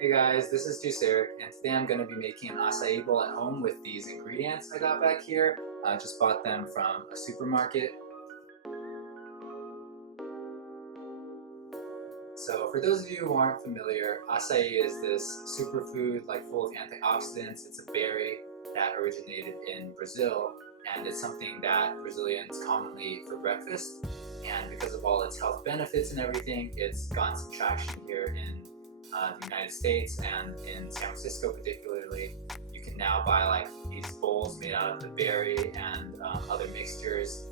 Hey guys, this is Juiceric, and today I'm going to be making an acai bowl at home with these ingredients I got back here. I just bought them from a supermarket. So for those of you who aren't familiar, acai is this superfood full of antioxidants. It's a berry that originated in Brazil, and it's something that Brazilians commonly eat for breakfast. And because of all its health benefits and everything, it's gotten some traction here in the United States and in San Francisco particularly. You can now buy these bowls made out of the berry and other mixtures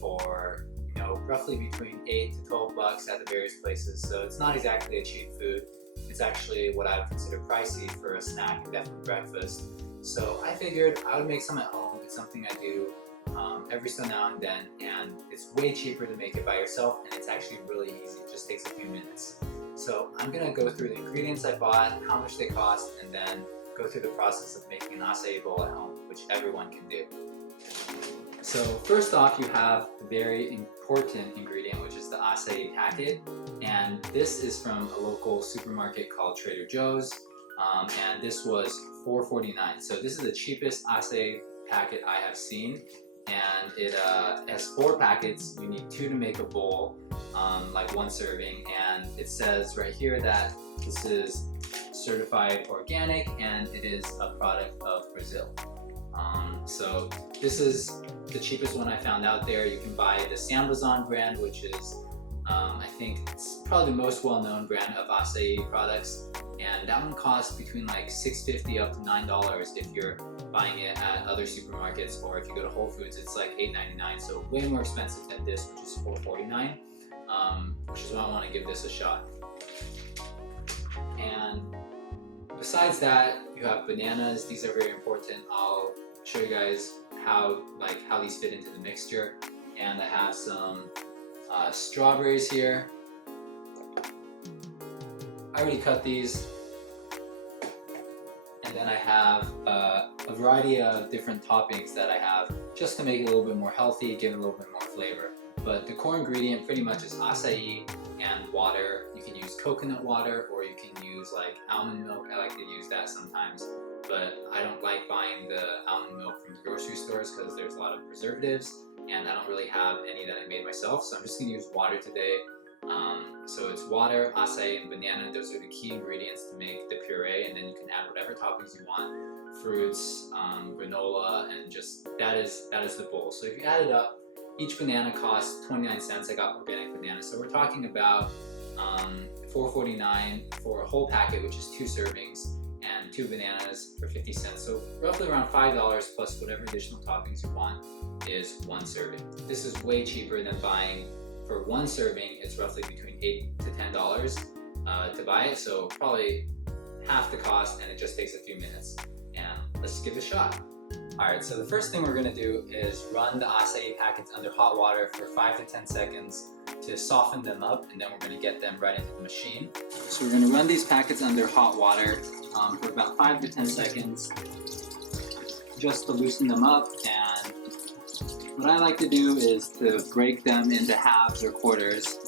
for roughly between $8 to $12 at the various places. So it's not exactly a cheap food. It's actually what I would consider pricey for a snack and definitely breakfast. So I figured I would make some at home. It's something I do every so now and then, and it's way cheaper to make it by yourself, and it's actually really easy. It just takes a few minutes. So I'm going to go through the ingredients I bought, how much they cost, and then go through the process of making an acai bowl at home, which everyone can do. So first off, you have a very important ingredient, which is the acai packet, and this is from a local supermarket called Trader Joe's, and this was $4.49. So this is the cheapest acai packet I have seen, and it has 4 packets. You need 2 to make a bowl, like 1 serving, and it says right here that this is certified organic and it is a product of Brazil. So this is the cheapest one I found out there. You can buy the Sambazon brand, which is I think it's probably the most well-known brand of acai products, and that one costs between $6.50 up to $9 if you're buying it at other supermarkets, or if you go to Whole Foods it's like $8.99, so way more expensive than this, which is $4.49, which is why I want to give this a shot. And besides that, you have bananas. These are very important. I'll show you guys how these fit into the mixture. And I have some strawberries here. I already cut these. And then I have a variety of different toppings that I have just to make it a little bit more healthy, give it a little bit more flavor. But the core ingredient pretty much is acai and water. You can use coconut water, or you can use almond milk. I like to use that sometimes, but I don't like buying the almond milk from the grocery stores because there's a lot of preservatives, and I don't really have any that I made myself, so I'm just going to use water today. So it's water, acai, and banana. Those are the key ingredients to make the puree, and then you can add whatever toppings you want, fruits, granola, and just that is the bowl. So if you add it up, each banana costs 29 cents. I got organic banana, so we're talking about $4.49 for a whole packet, which is 2 servings, and 2 bananas for 50 cents. So roughly around $5 plus whatever additional toppings you want is 1 serving. This is way cheaper than buying. For 1 serving, it's roughly between $8 to $10 to buy it, so probably half the cost, and it just takes a few minutes. And let's give it a shot. Alright, so the first thing we're going to do is run the acai packets under hot water for 5 to 10 seconds to soften them up, and then we're going to get them right into the machine. So we're going to run these packets under hot water for about 5 to 10 seconds just to loosen them up. And what I like to do is to break them into halves or quarters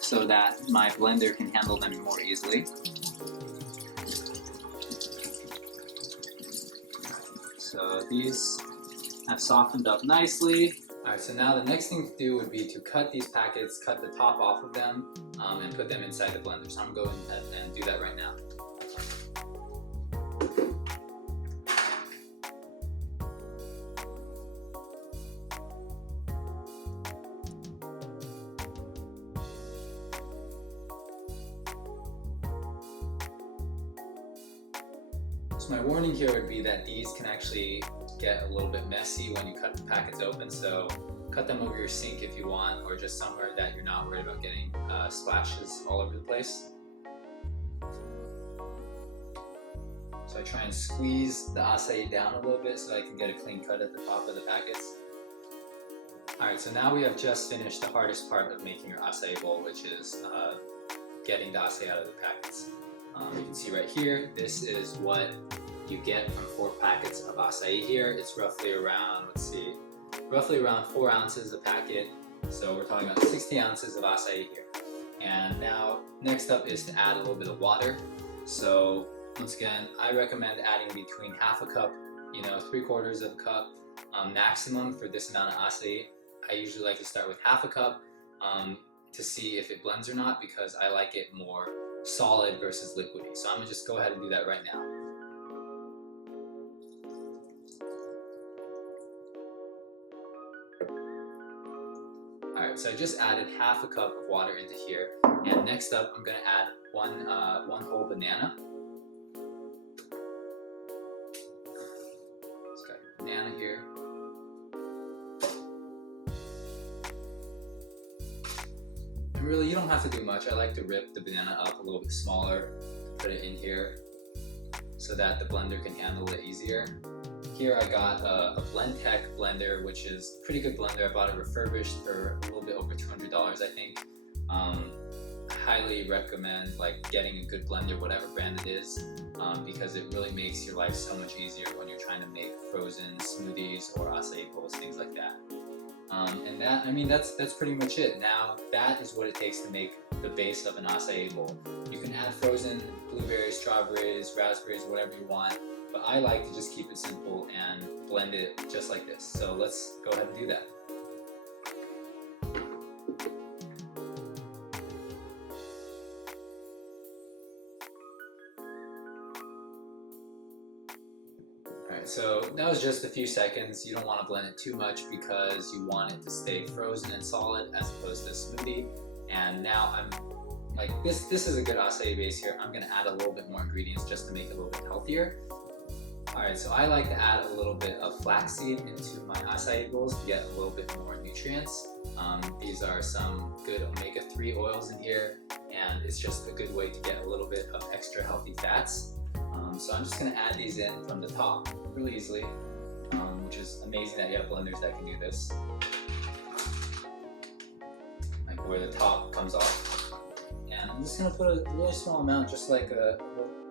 so that my blender can handle them more easily. So these have softened up nicely. Alright, so now the next thing to do would be to cut these packets, cut the top off of them, and put them inside the blender. So I'm going ahead and do that right now. So my warning here would be that these can actually get a little bit messy when you cut the packets open, so cut them over your sink if you want, or just somewhere that you're not worried about getting splashes all over the place. So I try and squeeze the acai down a little bit so I can get a clean cut at the top of the packets. Alright, so now we have just finished the hardest part of making your acai bowl, which is getting the acai out of the packets. You can see right here, this is what you get from 4 packets of acai here. It's roughly around, roughly around 4 ounces a packet. So we're talking about 60 ounces of acai here. And now next up is to add a little bit of water. So once again, I recommend adding between half a cup, 3/4 of a cup maximum for this amount of acai. I usually like to start with half a cup to see if it blends or not, because I like it more solid versus liquidy. So I'm gonna just go ahead and do that right now. Alright, so I just added half a cup of water into here, and next up I'm gonna add one whole banana. Just got a banana here. And really, you don't have to do much. I like to rip the banana up a little bit smaller, put it in here so that the blender can handle it easier. Here I got a Blendtec blender, which is a pretty good blender. I bought it refurbished for a little bit over $200, I think. I highly recommend getting a good blender, whatever brand it is, because it really makes your life so much easier when you're trying to make frozen smoothies or acai bowls, things like that. And that's pretty much it. Now that is what it takes to make the base of an acai bowl. You can add frozen blueberries, strawberries, raspberries, whatever you want. But I like to just keep it simple and blend it just like this. So let's go ahead and do that. Alright, so that was just a few seconds. You don't want to blend it too much because you want it to stay frozen and solid as opposed to a smoothie. And now I'm this is a good acai base here. I'm gonna add a little bit more ingredients just to make it a little bit healthier. Alright, so I like to add a little bit of flaxseed into my acai bowls to get a little bit more nutrients. These are some good omega-3 oils in here, and it's just a good way to get a little bit of extra healthy fats. So I'm just going to add these in from the top really easily, which is amazing that you have blenders that can do this. Like where the top comes off. And I'm just going to put a really small amount, just like a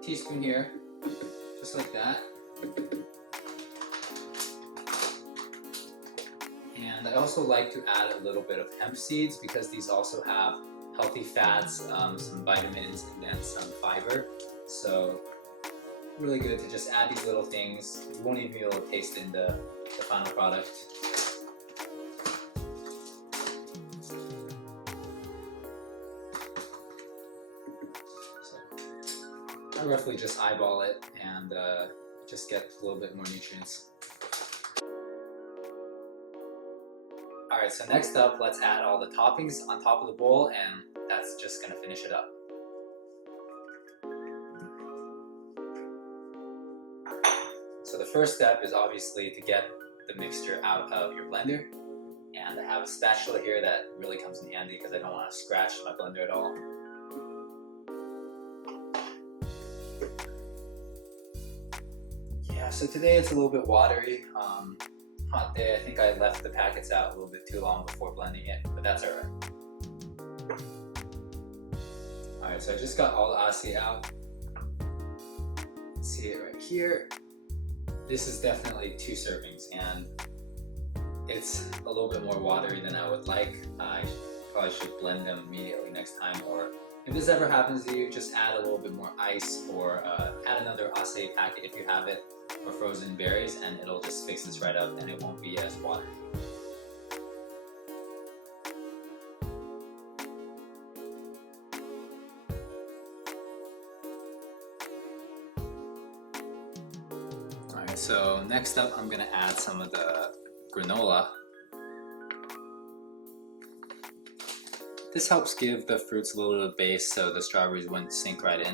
teaspoon here, just like that. And I also like to add a little bit of hemp seeds because these also have healthy fats, some vitamins, and then some fiber. So really good to just add these little things. You won't even be able to taste it in the final product. So I roughly just eyeball it and just get a little bit more nutrients. Alright, so next up, let's add all the toppings on top of the bowl, and that's just going to finish it up. So the first step is obviously to get the mixture out of your blender, and I have a spatula here that really comes in handy because I don't want to scratch my blender at all. Yeah, so today it's a little bit watery. Hot day, I think I left the packets out a little bit too long before blending it, but that's alright. Alright, so I just got all the acai out. See it right here. This is definitely 2 servings, and it's a little bit more watery than I would like. I probably should blend them immediately next time, or if this ever happens to you, just add a little bit more ice, or add another acai packet if you have it, or frozen berries, and it'll just fix this right up and it won't be as watery. Alright, so next up I'm going to add some of the granola. This helps give the fruits a little bit of base so the strawberries wouldn't sink right in.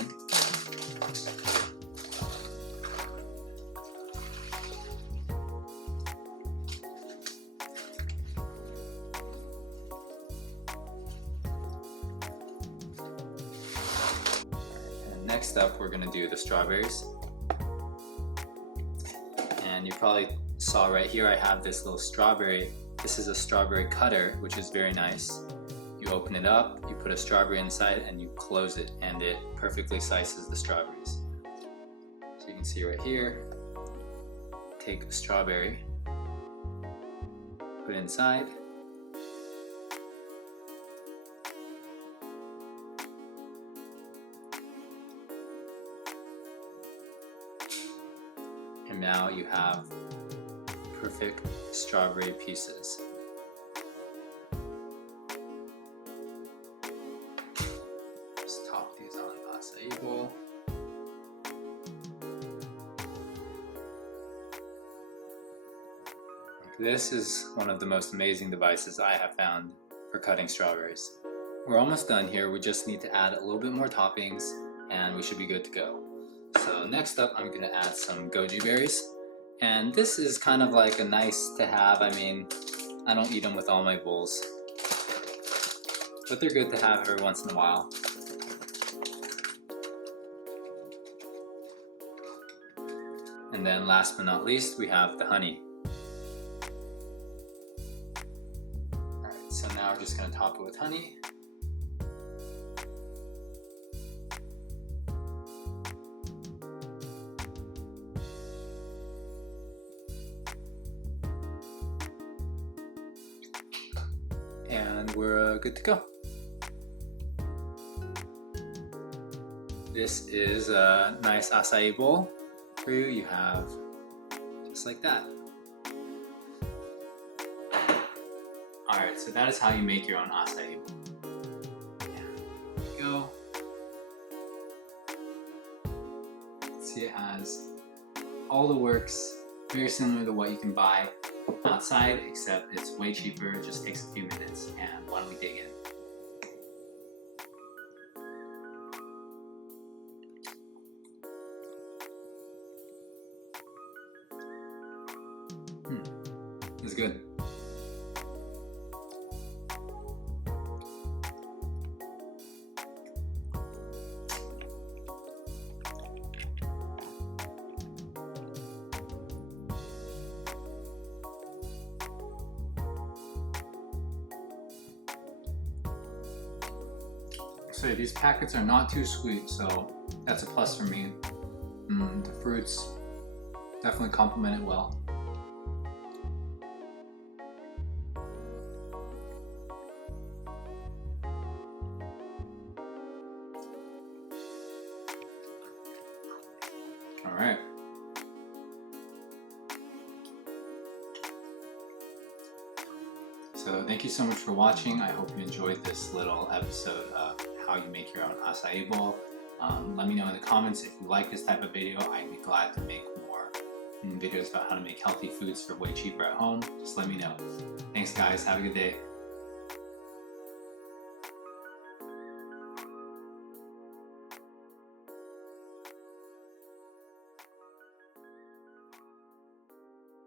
Next up, we're going to do the strawberries. And you probably saw right here I have this little strawberry. This is a strawberry cutter, which is very nice. You open it up, you put a strawberry inside, and you close it, and it perfectly slices the strawberries. So you can see right here, take a strawberry, put it inside, And now you have perfect strawberry pieces. Just top these on the acai bowl. This is one of the most amazing devices I have found for cutting strawberries. We're almost done here. We just need to add a little bit more toppings and we should be good to go. So next up, I'm gonna add some goji berries. And this is kind of like a nice to have. I mean, I don't eat them with all my bowls, but they're good to have every once in a while. And then last but not least, we have the honey. Alright, so now we're just gonna top it with honey. And we're good to go. This is a nice acai bowl for you. You have just like that. Alright, so that is how you make your own acai bowl. Yeah, there you go. See, it has all the works, very similar to what you can buy outside, except it's way cheaper, it just takes a few minutes. And why don't we dig in? It's good. So these packets are not too sweet, so that's a plus for me. The fruits definitely complement it well. All right. So thank you so much for watching. I hope you enjoyed this little episode of how you make your own acai bowl. Let me know in the comments if you like this type of video. I'd be glad to make more videos about how to make healthy foods for way cheaper at home. Just let me know. Thanks guys, have a good day.